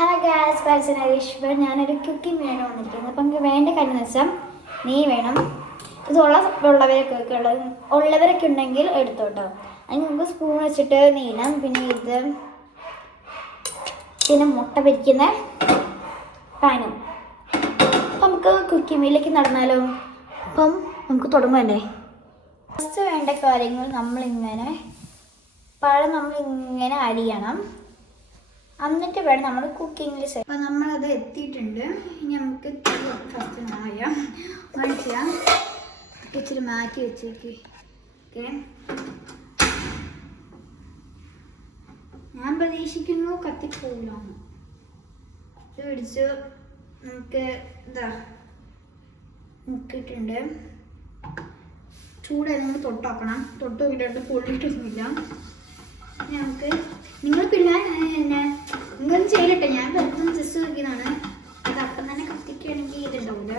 Hello guys, welcome to Eshwar. ഞാനൊരു cooking video വന്നിരിക്കുന്നത്. അപ്പം എനിക്ക് വേണ്ട കാര്യം എന്ന് വെച്ചാൽ നെയ്യ് വേണം. ഉള്ളവരൊക്കെ ഉണ്ടെങ്കിൽ എടുത്തോട്ടോ. അതിന് നമുക്ക് സ്പൂൺ വെച്ചിട്ട് നെയ്യണം. പിന്നെ മുട്ട പൊരിക്കുന്ന പാനും. അപ്പം നമുക്ക് കുക്കിംഗ് വീഡിയോയിലേക്ക് നടന്നാലോ? അപ്പം നമുക്ക് തുടങ്ങുമല്ലേ? ഫസ്റ്റ് വേണ്ട കാര്യങ്ങൾ പഴം നമ്മളിങ്ങനെ അരിയണം. എന്നിട്ട് വേണം നമ്മൾ കുക്കിങ്ങിൽ ചെയ്യും. അപ്പോൾ നമ്മളത് എത്തിയിട്ടുണ്ട്. ഇനി നമുക്ക് ഫസ്റ്റ് ചെയ്യാം. ഇച്ചിരി മാറ്റി വെച്ചേക്ക്. ഓക്കെ, ഞാൻ പ്രതീക്ഷിക്കുന്നു കത്തിപ്പോകില്ല. ഇത് പിടിച്ച് നമുക്ക് മുക്കിയിട്ടുണ്ട്. ചൂടായി നമ്മൾ തൊട്ടാക്കണം. തൊട്ട് നോക്കിയിട്ട് പൊള്ളിയിട്ടൊന്നുമില്ല. നിങ്ങൾ പിന്നെ നിങ്ങളൊന്നും ചെയ്യട്ടെ, ഞാൻ വെറുതെ ജസ്റ്റ് നോക്കിയതാണ്. അത് അപ്പം തന്നെ കത്തിക്കുകയാണെങ്കിൽ ഇതുണ്ടാവില്ല.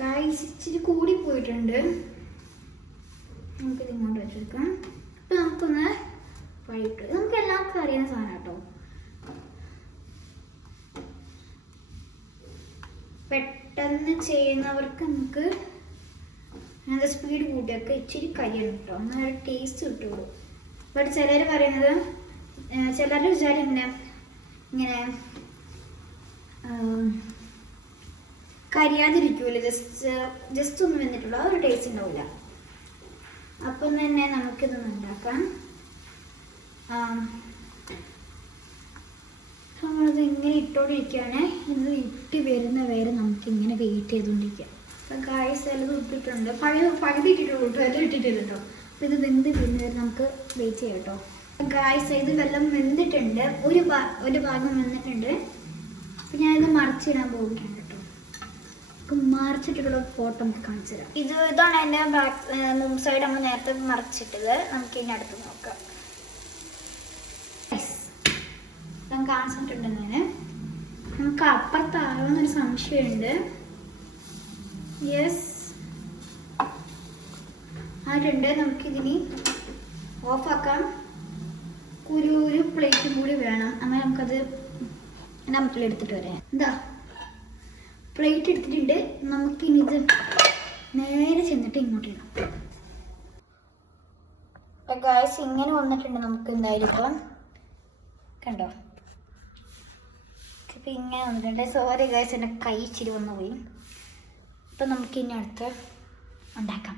ഗായ്സ്, ഇച്ചിരി കൂടി പോയിട്ടുണ്ട്. നമുക്കിത് ഇങ്ങോട്ട് വെച്ചെടുക്കാം. അപ്പം നമുക്കൊന്ന് വഴിയിട്ട് നമുക്ക് എല്ലാവർക്കും അറിയുന്ന സാധനം കേട്ടോ. പെട്ടെന്ന് ചെയ്യുന്നവർക്ക് നമുക്ക് അങ്ങനത്തെ സ്പീഡ് കൂട്ടിയൊക്കെ ഇച്ചിരി കരിയണം കേട്ടോ. അങ്ങനെ ഒരു ടേസ്റ്റ് കിട്ടുള്ളൂ. ബട്ട് ചിലർ പറയുന്നത്, ചിലരുടെ വിചാരം ഇങ്ങനെ കരിയാതിരിക്കൂല, ജസ്റ്റ് ഒന്നും വന്നിട്ടുള്ളൂ. ആ ഒരു ടേസ്റ്റ് ഉണ്ടാവില്ല. അപ്പം തന്നെ നമുക്കിതൊന്ന് ഉണ്ടാക്കാം. നമ്മളത് ഇങ്ങനെ ഇട്ടോണ്ടിരിക്കുകയാണ്. ഇത് ഇട്ട് വരുന്ന വരെ നമുക്കിങ്ങനെ വെയിറ്റ് ചെയ്തുകൊണ്ടിരിക്കാം. അപ്പം ഗായ്സ് എല്ലാം ഇട്ടിട്ടുണ്ട്. പകുതി ഇട്ടിട്ടുള്ളൂ കേട്ടോ, എല്ലാം ഇട്ടിട്ടില്ല കേട്ടോ. അപ്പോൾ ഇത് വെന്ത് വരുന്നവരെ നമുക്ക് വെയിറ്റ് ചെയ്യാം കേട്ടോ. ഗായ്സ്, ഇത് വെള്ളം വെന്തിട്ടുണ്ട്. ഒരു ഭാഗം വെന്തിട്ടുണ്ട്. അപ്പം ഞാനിത് മറിച്ചിടാൻ പോവുകയാണ് കേട്ടോ. അപ്പം മറിച്ചിട്ടുള്ള ഫോട്ടോ നമുക്ക് കാണിച്ചു തരാം. ഇതാണ് എൻ്റെ ബാക്ക് സൈഡ് നമ്മൾ നേരത്തെ മറിച്ചിട്ടത്. നമുക്ക് ഇനി അടുത്ത് നോക്കാം. ഞാൻ കാണിച്ചിട്ടുണ്ട്. നമുക്ക് അപ്പുറത്താവുന്നൊരു സംശയമുണ്ട്. യെസ്, ആയിട്ടുണ്ട്. നമുക്കിതിനി ഓഫാക്കാം. ഒരു പ്ലേറ്റും കൂടി വേണം. അങ്ങനെ നമുക്കത് എടുത്തിട്ട് വരാം. പ്ലേറ്റ് എടുത്തിട്ടുണ്ട്. നമുക്കിനി ഇത് നേരെ ചെന്നിട്ട് ഇങ്ങോട്ട് ഇടാം. ഗായ്സ്, ഇങ്ങനെ വന്നിട്ടുണ്ട്. നമുക്ക് എന്തായാലും ഇപ്പം കണ്ടോ, ഇപ്പം ഇങ്ങനെ വന്നിട്ടുണ്ട്. സോറി ഗായ്സ്, എൻ്റെ കൈ ഇച്ചിരി വന്നു പോയി. അപ്പം നമുക്ക് ഇനി അടുത്ത് ഉണ്ടാക്കാം.